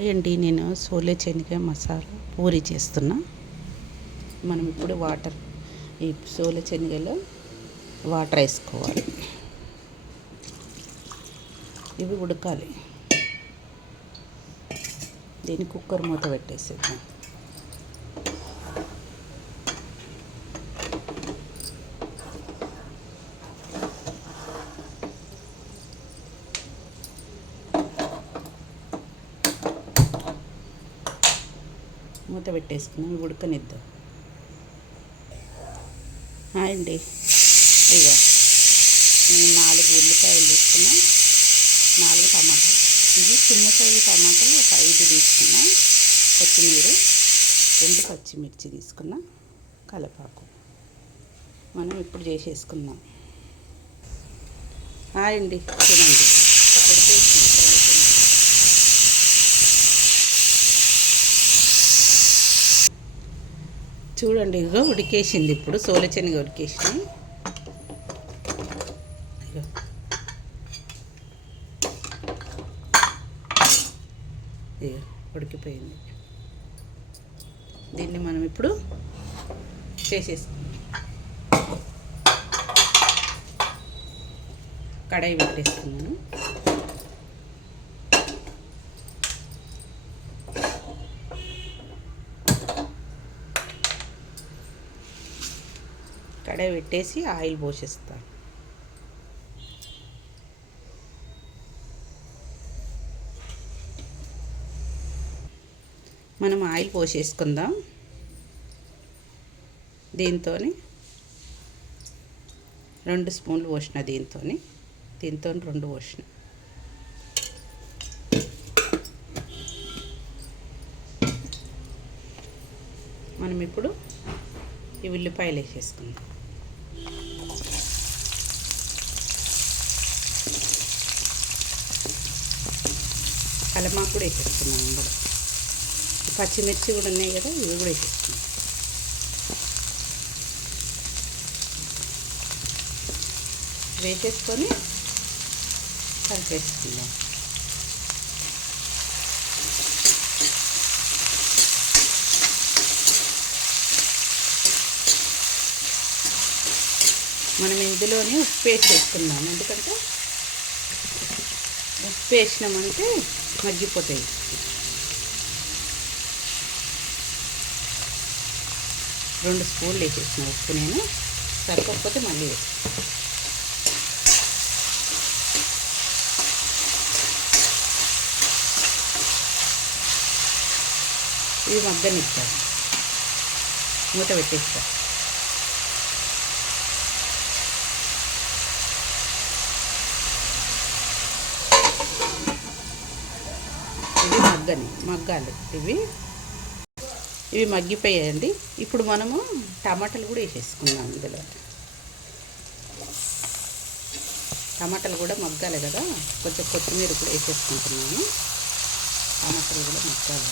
Hi అండి, నేను సోలే శనగ మసాలా పూరి చేస్తున్నా. మనం ఇప్పుడు ఈ సోలే శనగలో వాటర్ వేసుకోవాలి. ఇవి ఉడకాలి. దీన్ని కుక్కర్ మూత పెట్టేసేద్దాం. మూత పెట్టేసుకున్నాం, ఉడకనిద్దాం. హాయ్ అండి, ఇక నేను 4 ఉల్లిపాయలు తీసుకున్నా, 4 టమాటాలు. ఇది చిన్న సైజు టమాటాలు ఒక 5 తీసుకున్నా, కొత్తిమీర 2 పచ్చిమిర్చి తీసుకున్నా, కలపాకు. మనం ఇప్పుడు చేసేసుకుందాం. హాయ్ అండి, తినండి. చూడండి, ఇగో ఉడికేసింది. ఇప్పుడు సోలే శనగ ఉడికేసింది. ఇగో ఉడికిపోయింది. దీన్ని మనం ఇప్పుడు చేసేసుకుందాం. కడాయి పెట్టేసుకున్నాను. కడాయి పెట్టేసి ఆయిల్ పోసేస్తాను. మనం ఆయిల్ పోసేసుకుందాం. దీంతో 2 స్పూన్లు పోసిన, దీంతో 2 పోసిన. మనం ఇప్పుడు ఈ ఉల్లిపాయలు వేసేసుకుందాం. కలమాకు కూడా వేసేసుకున్నాం. కూడా పచ్చిమిర్చి కూడా ఉన్నాయి కదా, ఇవి కూడా వేసేసుకున్నాం. వేసేసుకొని కలిపేసుకుందాం. మనం ఇందులోనే ఉప్పు వేసేసుకున్నాం, ఎందుకంటే ఉప్పు వేసినామంటే మగ్గిపోతాయి. రెండు స్పూన్లు వేసేసిన ఉప్పు. నేను సరిపోకపోతే మళ్ళీ వేస్తాను. ఇది మగ్గనిస్తాను. మూత పెట్టేస్తా. మగ్గాలి. ఇవి మగ్గిపోయాయండి. ఇప్పుడు మనము టమాటాలు కూడా వేసేసుకుందాం. ఇందులో టమాటాలు కూడా మగ్గాలి కదా, కొంచెం కొత్తిమీర కూడా వేసేసుకుంటున్నాను. టమాటాలు కూడా మగ్గాలి.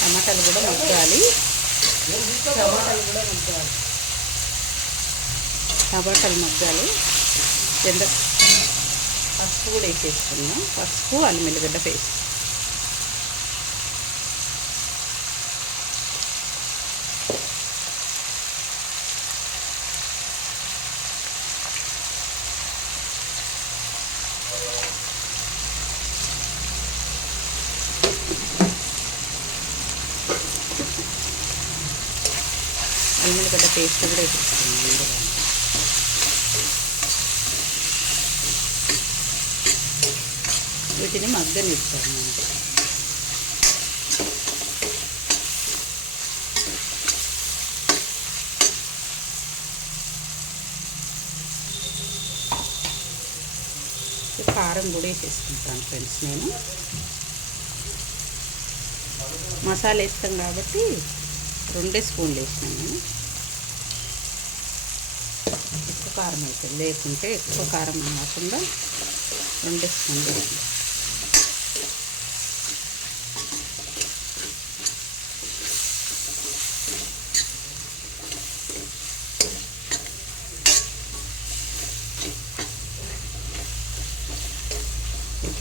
టమాటాలు కూడా మగ్గాలి. టమాటాలు మగ్గాలి. పసుపు కూడా వేసేసుకున్నాం. పసుపు, అల్లం వెల్లిగడ్డ పేస్ట్. అల్లం వెల్లిగడ్డ పేస్ట్ కూడా వేసేసుకున్నాం. వీటిని మగ్గనిస్తాను. కారం కూడా వేసేసుకుంటాను ఫ్రెండ్స్. నేను మసాలా వేస్తాం కాబట్టి 2 స్పూన్లు వేసినాను. నేను ఎక్కువ కారం అవుతుంది, లేకుంటే ఎక్కువ కారం కాకుండా 2 స్పూన్లు వేసినాను.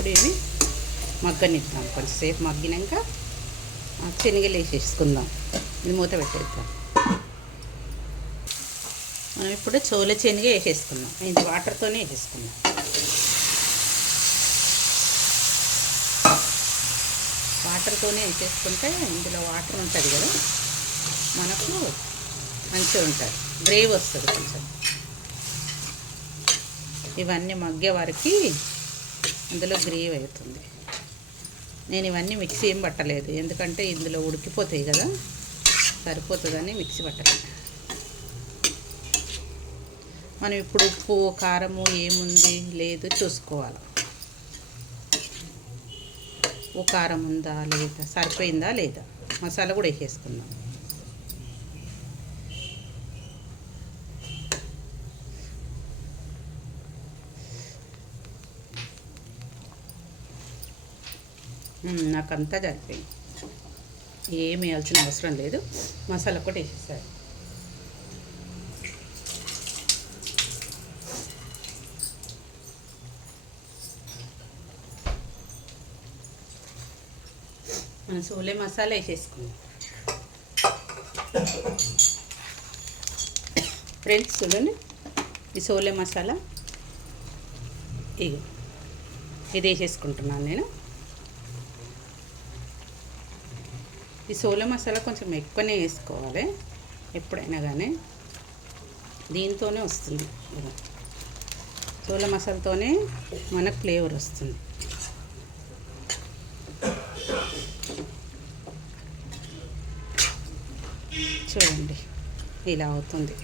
ఇప్పుడు ఇవి మగ్గనిద్దాం. కొంచెంసేపు మగ్గినాక శనగలు వేసేసుకుందాం. ఇది మూత పెట్టేద్దాం. మనం ఇప్పుడు చోళ శనగ వేసేసుకుందాం. ఇది వాటర్తోనే వేసేసుకుందాం. వాటర్తోనే వేసేసుకుంటే ఇందులో వాటర్ ఉంటుంది కదా, మనకు మంచిగా ఉంటుంది, గ్రేవీ వస్తుంది కొంచెం. ఇవన్నీ మగ్గే వరకు అందులో గ్రేవీ అవుతుంది. నేను ఇవన్నీ మిక్సీ ఏం పట్టలేదు, ఎందుకంటే ఇందులో ఉడికిపోతాయి కదా, సరిపోతుందని మిక్సీ పట్టలేదు. మనం ఇప్పుడు ఉప్పు కారము ఏముంది లేదు చూసుకోవాలి. ఉప్పు కారం ఉందా లేదా, సరిపోయిందా లేదా, మసాలా కూడా వేసేసుకుందాం. నాకంతా సరిపోయింది, ఏమి వేయాల్సిన అవసరం లేదు. మసాలా కూడా వేసేసారు. మనం సోలే మసాలా వేసేసుకుందాం. ఫ్రెండ్స్ చూడండి, ఈ సోలే మసాలా ఇది వేసేసుకుంటున్నాను నేను. ఈ సోలే మసాలా కొంచెం ఎక్కువనే వేసుకోవాలి ఎప్పుడైనా కానీ, దీంతోనే వస్తుంది. సోలే మసాలాతోనే మనకు ఫ్లేవర్ వస్తుంది. చూడండి ఇలా అవుతుంది.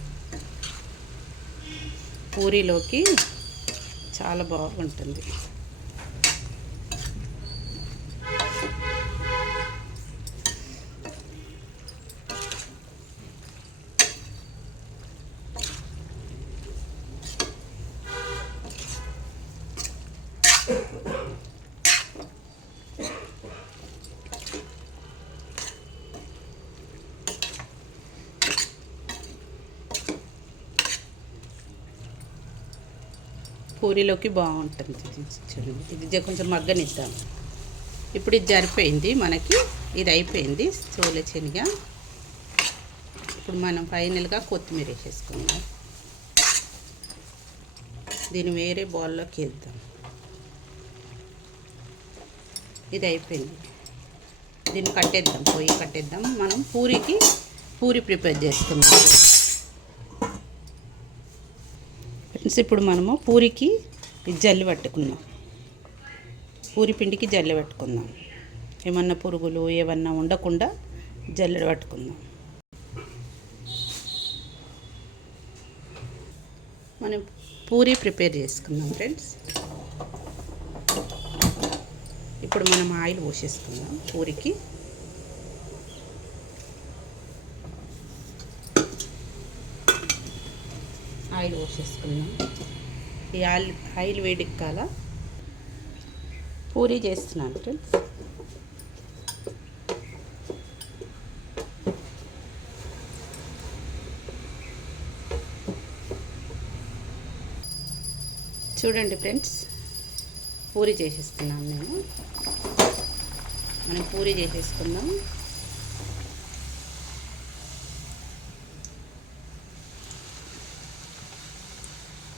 పూరీలోకి చాలా బాగుంటుంది. పూరీలోకి బాగుంటుంది. చూడండి, ఇది కొంచెం మగ్గనిద్దాం. ఇప్పుడు ఇది సరిపోయింది మనకి, ఇది అయిపోయింది చోళ శనగ. ఇప్పుడు మనం ఫైనల్గా కొత్తిమీర వేసేసుకుందాం. దీన్ని వేరే బౌల్లోకి వేద్దాం. ఇది అయిపోయింది, దీన్ని కట్టేద్దాం, పొయ్యి కట్టేద్దాం. మనం పూరి ప్రిపేర్ చేసుకుందాం. ఇప్పుడు మనము పూరికి జల్లి పట్టుకుందాం. పూరి పిండికి జల్లి పట్టుకుందాం. ఏమన్నా పురుగులు ఏమన్నా ఉండకుండా జల్లి పట్టుకుందాం. మనం పూరి ప్రిపేర్ చేసుకుందాం ఫ్రెండ్స్. ఇప్పుడు మనం ఆయిల్ పోసేసుకుందాం పూరికి. ఆయిల్ పోసేసుకుందాం. ఈ ఆయిల్ వేడెక్కాల. పూరీ చేస్తున్నాను ఫ్రెండ్స్. చూడండి ఫ్రెండ్స్, పూరీ చేసేస్తున్నాను నేను. మనం పూరీ చేసేసుకుందాం.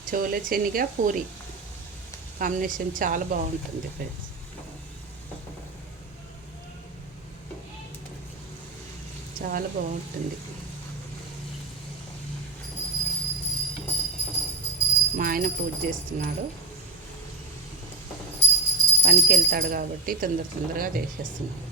చోళ శనగ పూరి కాంబినేషన్ చాలా బాగుంటుంది ఫ్రెండ్స్. చాలా బాగుంటుంది. మా ఆయన పూజ చేస్తున్నాడు, పనికి వెళ్తాడు కాబట్టి తొందరగా చేసేస్తున్నాడు.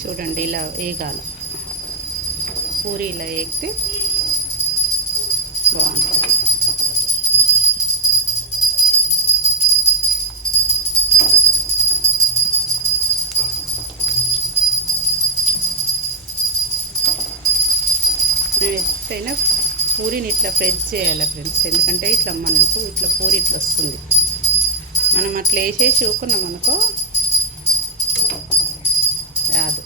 చూడండి ఇలా వేగాల. పూరి ఇలా వేగితే బాగుంటుంది. ఎప్పుడైనా పూరిని ఇట్లా ప్రెస్ చేయాలి ఫ్రెండ్స్, ఎందుకంటే ఇట్లా మనకు ఇట్లా పూరి ఇట్లా వస్తుంది. మనం అట్లా వేసేసి ఊకున్నాం అనుకో రాదు.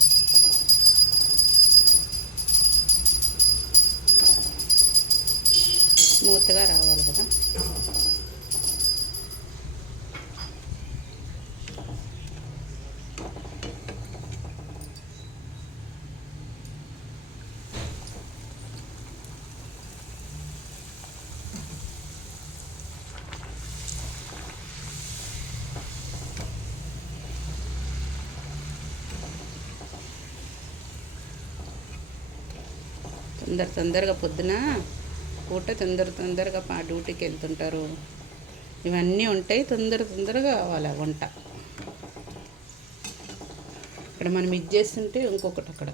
స్మూత్గా రావాలి కదా. తొందరగా పొద్దున పూట తొందరగా డ్యూటీకి వెళ్తుంటారు. ఇవన్నీ ఉంటాయి, తొందరగా కావాలి వంట. ఇక్కడ మనం ఇది చేస్తుంటే ఇంకొకటి అక్కడ.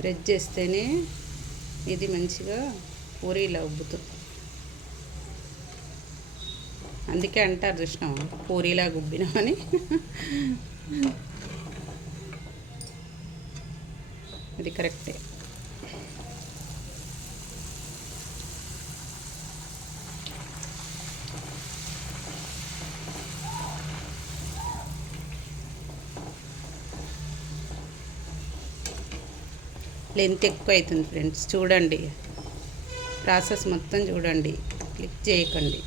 ప్రెస్ చేస్తేనే ఇది మంచిగా పూరీలా ఉబ్బుతుంది. అందుకే అంటారు చూసినాం పూరీలా గుబ్బినామని. ఇది కరెక్టే. లెంత్ ఎక్కువ అవుతుంది ఫ్రెండ్స్, చూడండి ప్రాసెస్ మొత్తం చూడండి, క్లిక్ చేయకండి.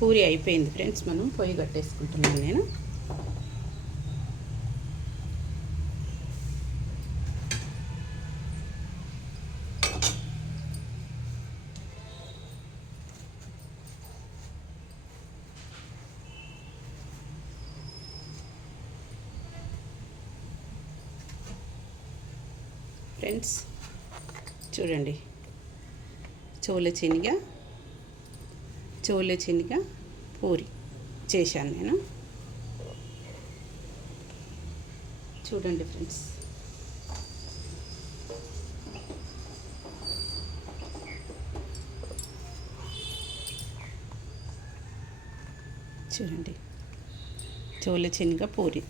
పూరి అయిపోయింది ఫ్రెండ్స్, మనం పొయ్యి కట్టేసుకుంటున్నాను నేను. ఫ్రెండ్స్ చూడండి, చోళ శనగ పూరి చేశాను నేను. చూడండి ఫ్రెండ్స్, చూడండి చోళ శనగ పూరి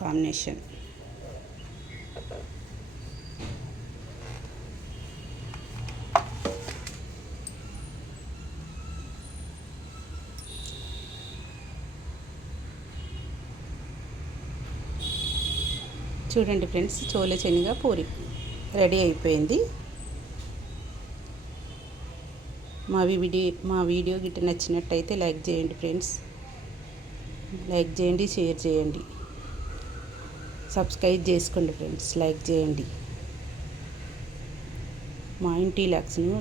కాంబినేషన్. చూడండి ఫ్రెండ్స్, చోళ శనగ పూరి రెడీ అయిపోయింది. మా వీడియో గిట్ట నచ్చినట్టయితే లైక్ చేయండి ఫ్రెండ్స్, లైక్ చేయండి, షేర్ చేయండి, సబ్స్క్రైబ్ చేసుకోండి ఫ్రెండ్స్, లైక్ చేయండి. మా ఇంటి లాక్స్ను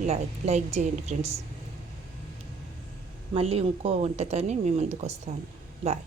లైక్ చేయండి ఫ్రెండ్స్. మళ్ళీ ఇంకో వంటతోని మీ ముందుకు వస్తాను. బాయ్.